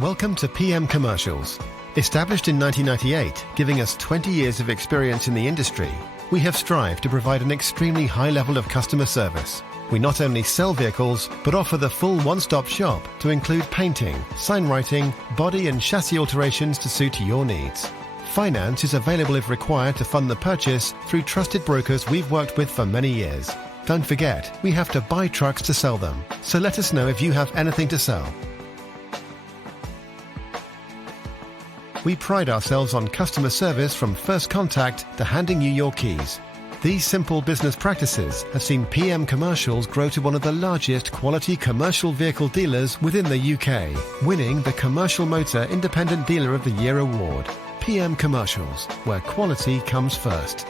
Welcome to PM Commercials. Established in 1998, giving us 20 years of experience in the industry, we have strived to provide an extremely high level of customer service. We not only sell vehicles, but offer the full one-stop shop to include painting, sign writing, body and chassis alterations to suit your needs. Finance is available if required to fund the purchase through trusted brokers we've worked with for many years. Don't forget, we have to buy trucks to sell them, so let us know if you have anything to sell. We pride ourselves on customer service from first contact to handing you your keys. These simple business practices have seen PM Commercials grow to one of the largest quality commercial vehicle dealers within the UK, winning the Commercial Motor Independent Dealer of the Year award. PM Commercials, where quality comes first.